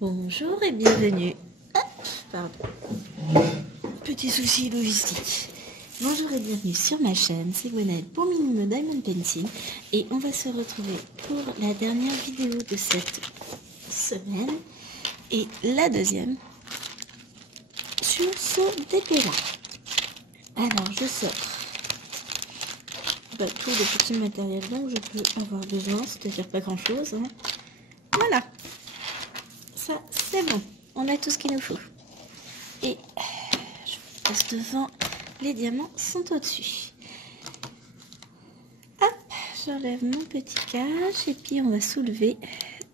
Bonjour et bienvenue. Pardon. Petit souci logistique. Bonjour et bienvenue sur ma chaîne, c'est Gwenaëlle pour Minimo Diamond Pencil et on va se retrouver pour la dernière vidéo de cette semaine et la deuxième sur ce DP là. Alors je sors tout le petit matériel dont je peux avoir besoin, c'est-à-dire pas grand chose. Hein. Voilà. Ça, c'est bon. On a tout ce qu'il nous faut. Et je passe devant. Les diamants sont au-dessus. Hop, j'enlève mon petit cache et puis on va soulever.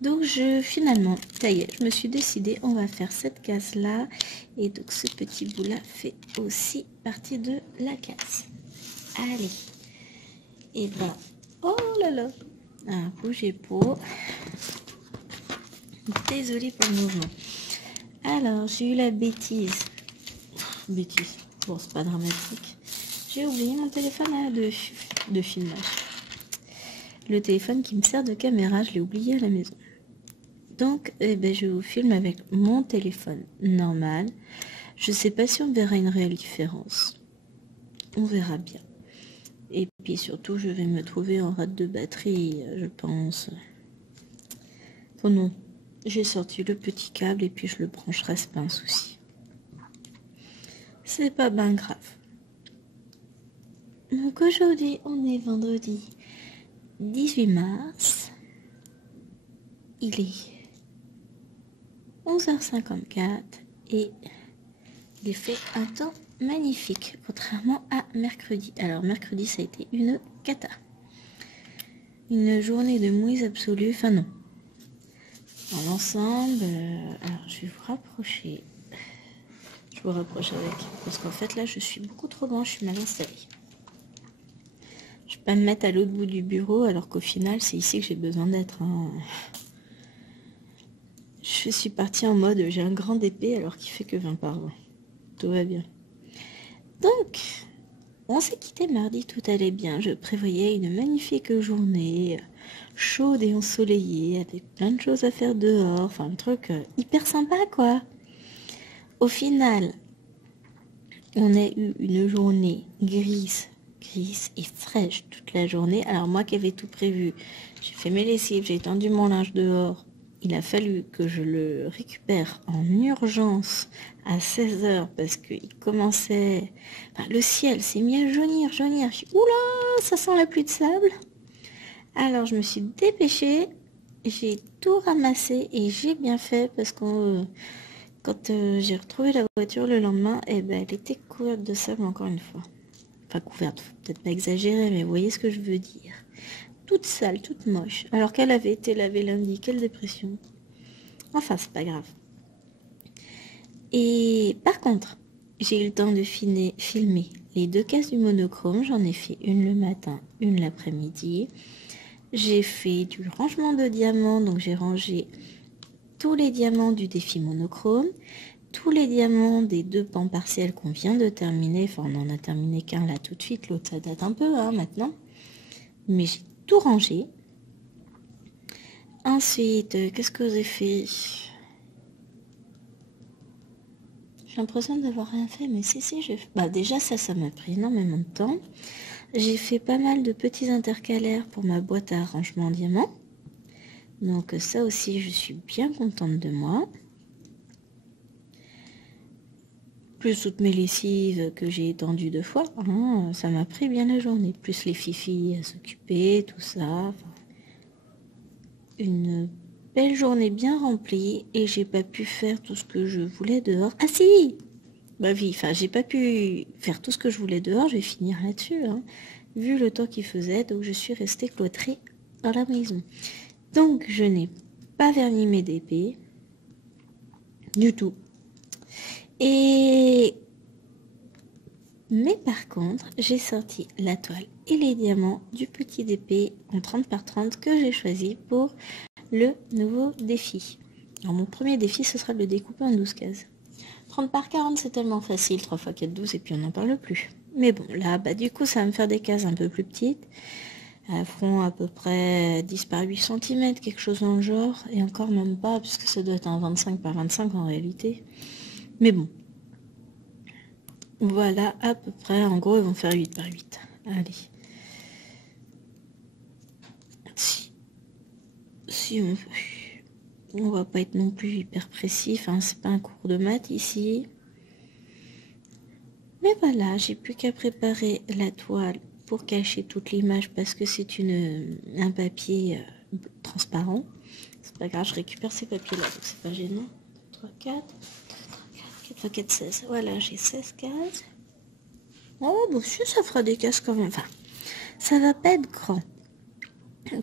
Donc, finalement, ça y est, je me suis décidée, on va faire cette case-là. Et donc, ce petit bout-là fait aussi partie de la case. Allez. Et ben, oh là là. Ah, bougez pas. Désolée pour le mouvement. Alors, j'ai eu la bêtise. Bêtise. Bon, c'est pas dramatique. J'ai oublié mon téléphone de filmage. Le téléphone qui me sert de caméra, je l'ai oublié à la maison. Donc, je vous filme avec mon téléphone normal. Je sais pas si on verra une réelle différence. On verra bien. Et puis surtout, je vais me trouver en rate de batterie, je pense. Oh non. J'ai sorti le petit câble et puis je le brancherai, c'est pas un souci. C'est pas bien grave. Donc aujourd'hui, on est vendredi 18 mars. Il est 11h54 et il fait un temps magnifique, contrairement à mercredi. Alors mercredi, ça a été une cata. Une journée de mouise absolue, enfin non. Dans l'ensemble, alors je vais vous rapprocher. Je vous rapproche avec, parce qu'en fait là je suis beaucoup trop loin, je suis mal installée. Je vais pas me mettre à l'autre bout du bureau alors qu'au final c'est ici que j'ai besoin d'être. Hein. Je suis partie en mode j'ai un grand épée alors qu'il fait que 20 par 20. Tout va bien. Donc, on s'est quitté mardi, tout allait bien. Je prévoyais une magnifique journée, chaude et ensoleillée, avec plein de choses à faire dehors. Enfin, un truc hyper sympa, quoi. Au final, on a eu une journée grise et fraîche toute la journée. Alors moi qui avais tout prévu, j'ai fait mes lessives, j'ai étendu mon linge dehors. Il a fallu que je le récupère en urgence à 16 h parce qu'il commençait... Enfin, le ciel s'est mis à jaunir. Je suis, oula, ça sent la pluie de sable. Alors je me suis dépêchée, j'ai tout ramassé et j'ai bien fait parce que quand j'ai retrouvé la voiture le lendemain, elle était couverte de sable encore une fois. Enfin couverte, faut peut-être pas exagérer, mais vous voyez ce que je veux dire. Toute sale, toute moche, alors qu'elle avait été lavée lundi, quelle dépression. Enfin, c'est pas grave. Et par contre, j'ai eu le temps de filmer les 2 cases du monochrome. J'en ai fait une le matin, une l'après-midi. J'ai fait du rangement de diamants, donc j'ai rangé tous les diamants du défi monochrome, tous les diamants des 2 pans partiels qu'on vient de terminer. Enfin, on en a terminé qu'un là tout de suite, l'autre ça date un peu maintenant. Mais j'ai tout rangé. Ensuite, qu'est-ce que j'ai fait? J'ai l'impression d'avoir rien fait, mais si, j'ai fait... déjà, ça m'a pris énormément de temps. J'ai fait pas mal de petits intercalaires pour ma boîte à rangement diamant. Donc ça aussi, je suis bien contente de moi. Plus toutes mes lessives que j'ai étendues 2 fois. Hein, ça m'a pris bien la journée. Plus les fifis à s'occuper, tout ça. Enfin, une belle journée bien remplie et j'ai pas pu faire tout ce que je voulais dehors. Ah si, bah oui, enfin j'ai pas pu faire tout ce que je voulais dehors, je vais finir là-dessus, hein, vu le temps qu'il faisait, donc je suis restée cloîtrée dans la maison. Donc je n'ai pas verni mes DP du tout. Mais par contre, j'ai sorti la toile et les diamants du petit DP en 30 par 30 que j'ai choisi pour le nouveau défi. Alors mon premier défi, ce sera de le découper en 12 cases. 30 par 40, c'est tellement facile, 3 x 4, 12, et puis on n'en parle plus. Mais bon, là, bah, du coup, ça va me faire des cases un peu plus petites. Elles feront à peu près 10 par 8 cm, quelque chose dans le genre. Et encore même pas, puisque ça doit être un 25 par 25 en réalité. Mais bon. Voilà, à peu près. En gros, ils vont faire 8 par 8. Allez. Si on va pas être non plus hyper précis. Enfin, c'est pas un cours de maths ici. Mais voilà, j'ai plus qu'à préparer la toile pour cacher toute l'image parce que c'est un papier transparent. C'est pas grave, je récupère ces papiers-là, donc c'est pas gênant. 3, 4, 4 x 4, 16. Voilà, j'ai 16 cases. Oh, bon, si, ça fera des cases quand même. Enfin, ça va pas être grand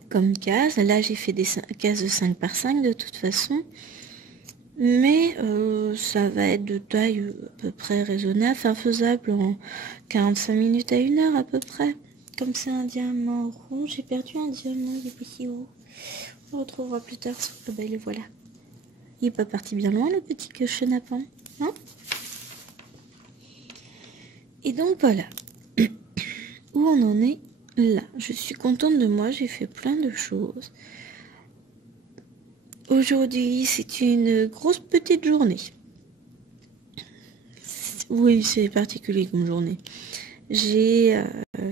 comme case. Là, j'ai fait des cases de 5 par 5 de toute façon. Mais ça va être de taille à peu près raisonnable, enfin faisable en 45 minutes à 1 heure à peu près. Comme c'est un diamant rond, j'ai perdu un diamant, il est ici haut. On le retrouvera plus tard. Ah bah, le voilà. Il est pas parti bien loin le petit chenapan, hein? Et donc voilà. Où on en est là. Je suis contente de moi, j'ai fait plein de choses. Aujourd'hui, c'est une grosse petite journée. Oui, c'est particulier comme journée. J'ai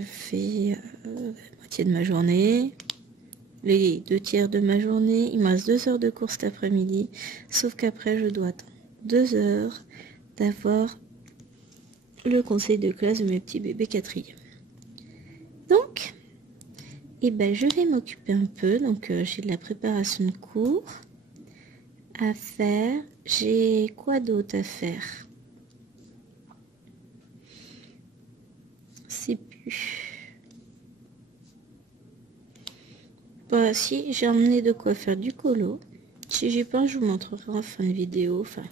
fait la moitié de ma journée, les 2 tiers de ma journée. Il me reste 2 heures de cours cet après-midi, sauf qu'après, je dois attendre 2 heures d'avoir le conseil de classe de mes petits bébés 4e. Donc, eh ben, je vais m'occuper un peu. Donc, j'ai de la préparation de cours à faire. J'ai quoi d'autre à faire? C'est plus. Bah si, j'ai emmené de quoi faire du colo. Si j'ai pas, je vous montrerai en fin de vidéo. Enfin,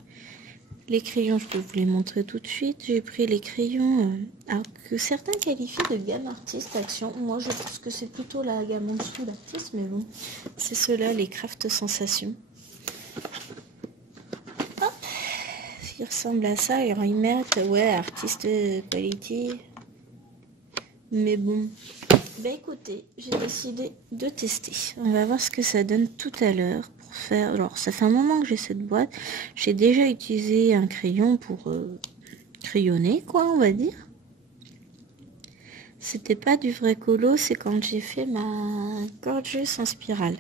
les crayons, je peux vous les montrer tout de suite. J'ai pris les crayons alors que certains qualifient de gamme artiste action. Moi, je pense que c'est plutôt la gamme en dessous l'artiste, mais bon, c'est ceux-là, les Craft Sensations. Hop, ils ressemblent à ça. Alors ils mettent, ouais, artiste quality. Mais bon, bah écoutez, j'ai décidé de tester. On va voir ce que ça donne tout à l'heure pour faire. Alors ça fait un moment que j'ai cette boîte. J'ai déjà utilisé un crayon pour crayonner, quoi, on va dire. C'était pas du vrai colo, c'est quand j'ai fait ma Gorgeous en spirale.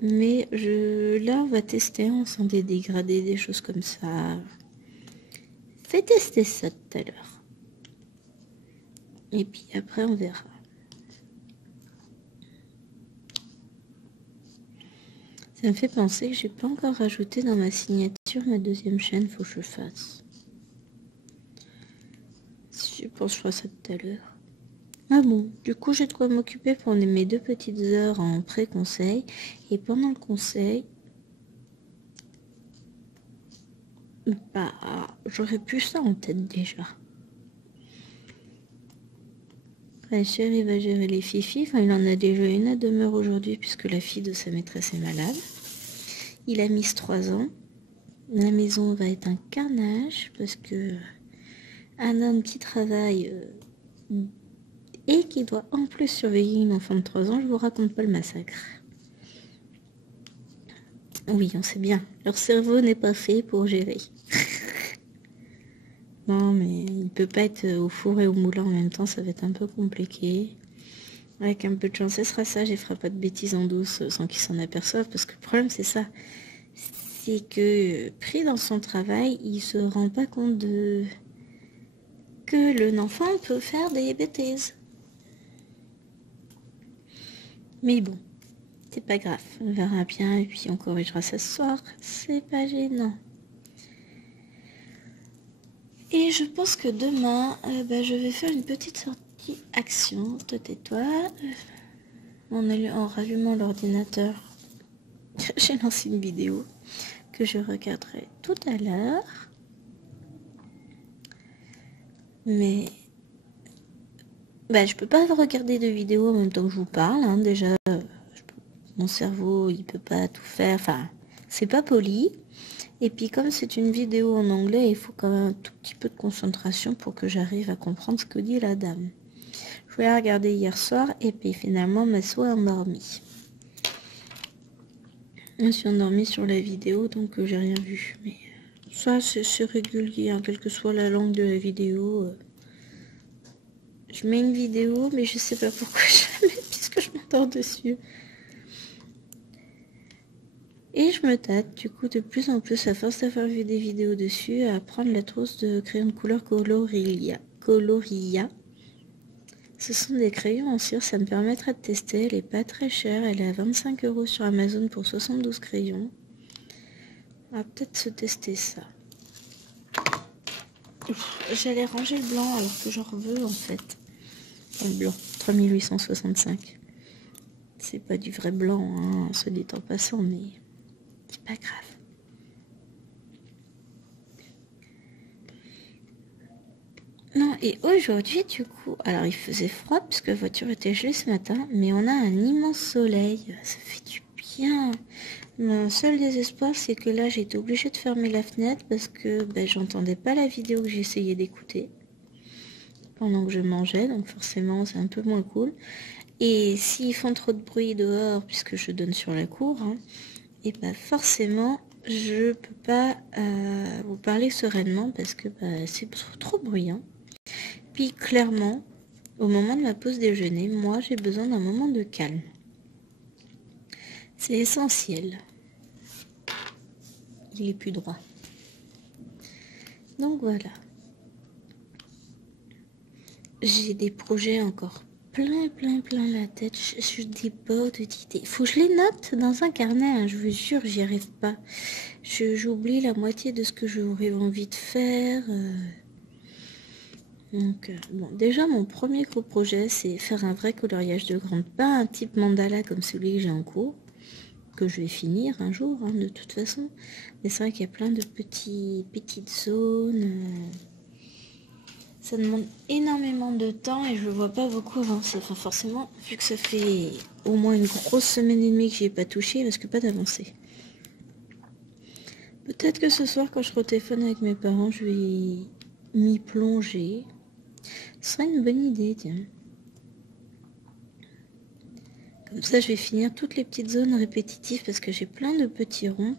Mais là, on va tester, on sent des dégradés, des choses comme ça. Fais tester ça tout à l'heure. Et puis après, on verra. Ça me fait penser que j'ai pas encore rajouté dans ma signature ma 2e chaîne, faut que je le fasse. Je pense que je ferai ça tout à l'heure. Ah bon, du coup j'ai de quoi m'occuper pour mes 2 petites heures en pré-conseil. Et pendant le conseil, bah j'aurais plus ça en tête déjà. La chérie va gérer les fifis. Enfin, il en a déjà une à demeure aujourd'hui puisque la fille de sa maîtresse est malade. Il a mis 3 ans. La maison va être un carnage parce que un homme qui travaille et qui doit en plus surveiller une enfant de 3 ans, je vous raconte pas le massacre. Oui, on sait bien. Leur cerveau n'est pas fait pour gérer. Non, mais il peut pas être au four et au moulin en même temps, ça va être un peu compliqué. Avec un peu de chance, elle sera sage et fera pas de bêtises en douce sans qu'il s'en aperçoive, parce que le problème c'est ça. C'est que pris dans son travail, il se rend pas compte que l'enfant peut faire des bêtises. Mais bon, c'est pas grave, on verra bien et puis on corrigera ça ce soir, c'est pas gênant. Et je pense que demain, je vais faire une petite sortie action, toi et toi. En rallumant l'ordinateur, j'ai lancé une vidéo que je regarderai tout à l'heure. Mais je peux pas regarder de vidéo en même temps que je vous parle, hein, déjà. mon cerveau, il peut pas tout faire. Enfin, c'est pas poli. Et puis comme c'est une vidéo en anglais, il faut quand même un tout petit peu de concentration pour que j'arrive à comprendre ce que dit la dame. Je voulais regarder hier soir et puis finalement me suis endormie. Je me suis endormie sur la vidéo donc j'ai rien vu. Mais ça c'est régulier, hein, quelle que soit la langue de la vidéo. Je mets une vidéo mais je sais pas pourquoi je la mets puisque je m'endors dessus. Et je me tâte du coup de plus en plus à force d'avoir vu des vidéos dessus à prendre la trousse de crayons de couleur Coloria. Ce sont des crayons en cire, ça me permettra de tester, elle est pas très chère, elle est à 25 € sur Amazon pour 72 crayons. On va peut-être se tester ça. J'allais ranger le blanc alors que j'en veux en fait. Le blanc, 3865. C'est pas du vrai blanc, hein, se dit en passant, mais c'est pas grave. Non, et aujourd'hui, du coup, alors il faisait froid puisque la voiture était gelée ce matin, mais on a un immense soleil, ça fait du bien. Mon seul désespoir, c'est que là, j'ai été obligée de fermer la fenêtre parce que j'entendais pas la vidéo que j'essayais d'écouter pendant que je mangeais, donc forcément, c'est un peu moins cool. Et s'ils font trop de bruit dehors, puisque je donne sur la cour, hein, et forcément, je peux pas vous parler sereinement parce que c'est trop bruyant. Puis clairement, au moment de ma pause déjeuner, moi j'ai besoin d'un moment de calme. C'est essentiel. Il est plus droit. Donc voilà. J'ai des projets encore plein la tête. Je déborde d'idées. Faut que je les note dans un carnet, hein, je vous jure, j'y arrive pas. J'oublie la moitié de ce que j'aurais envie de faire. Donc, bon, déjà, mon premier gros projet, c'est faire un vrai coloriage de grande, pas un type mandala comme celui que j'ai en cours, que je vais finir un jour, hein, de toute façon. Mais c'est vrai qu'il y a plein de petites zones. Ça demande énormément de temps et je ne vois pas beaucoup avancer. Enfin, forcément, vu que ça fait au moins une grosse semaine et demie que j'y ai pas touché, il risque pas d'avancer. Peut-être que ce soir, quand je serai au téléphone avec mes parents, je vais m'y plonger. Ce serait une bonne idée, tiens. Comme ça, je vais finir toutes les petites zones répétitives parce que j'ai plein de petits ronds.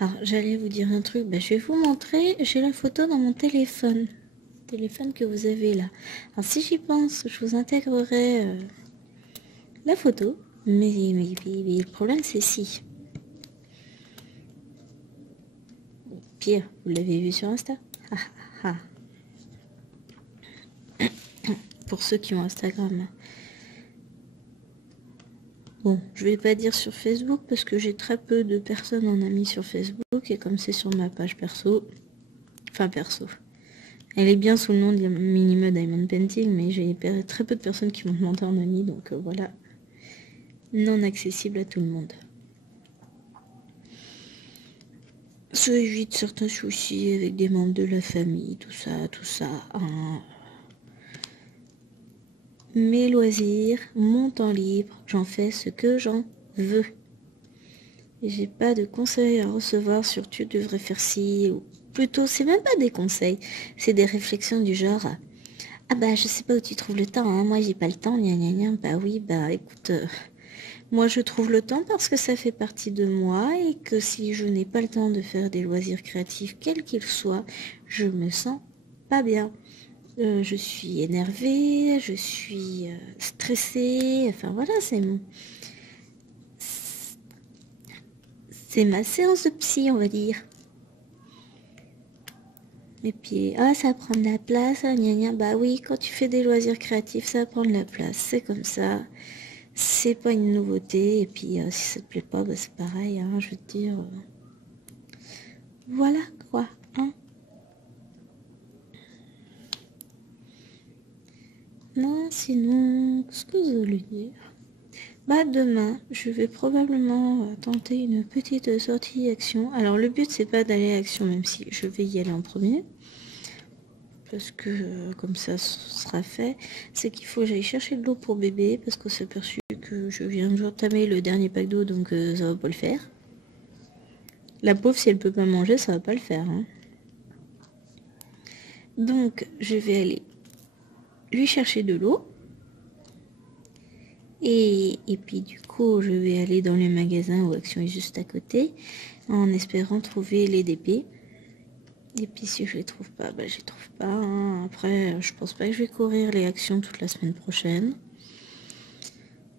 Alors, j'allais vous dire un truc. Je vais vous montrer. J'ai la photo dans mon téléphone. Le téléphone que vous avez là. Alors, si j'y pense, je vous intégrerai la photo. Mais le problème, c'est si. Pire, vous l'avez vu sur Insta. Pour ceux qui ont Instagram. Bon, je vais pas dire sur Facebook parce que j'ai très peu de personnes en amis sur Facebook et comme c'est sur ma page perso, enfin perso, elle est bien sous le nom de Minima Diamond Painting, mais j'ai très peu de personnes qui m'ont demandé en ami, donc voilà, non accessible à tout le monde. Ça évite certains soucis avec des membres de la famille, tout ça. Hein. Mes loisirs, mon temps libre, j'en fais ce que j'en veux. Et j'ai pas de conseils à recevoir sur tu devrais faire ci, ou plutôt c'est même pas des conseils, c'est des réflexions du genre je sais pas où tu trouves le temps, hein, moi j'ai pas le temps, gna gna gna, oui écoute, moi je trouve le temps parce que ça fait partie de moi et que si je n'ai pas le temps de faire des loisirs créatifs, quels qu'ils soient, je me sens pas bien. Je suis énervée, je suis stressée, enfin voilà, c'est ma séance de psy, on va dire. Et puis, ça prend de la place, gna gna. Oui, quand tu fais des loisirs créatifs, ça prend de la place, c'est comme ça. C'est pas une nouveauté, et puis si ça te plaît pas, c'est pareil, hein, je veux te dire. Voilà quoi, hein. Non, sinon, qu'est-ce que je voulais dire? Demain, je vais probablement tenter une petite sortie Action. Alors, le but, c'est pas d'aller à Action, même si je vais y aller en premier. Parce que, comme ça sera fait, c'est qu'il faut que j'aille chercher de l'eau pour bébé, parce qu'on s'est aperçu que je viens d'entamer le dernier pack d'eau, donc ça va pas le faire. La pauvre, si elle peut pas manger, ça va pas le faire. Hein. Donc, je vais aller lui chercher de l'eau. Et puis du coup, je vais aller dans le magasin où Action est juste à côté, en espérant trouver les DP. Et puis si je les trouve pas, bah je les trouve pas. Hein. Après, je pense pas que je vais courir les actions toute la semaine prochaine.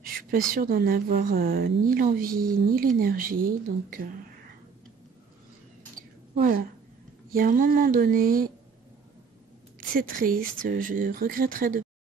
Je suis pas sûre d'en avoir ni l'envie ni l'énergie, donc voilà. Il y a un moment donné, c'est triste, je regretterais de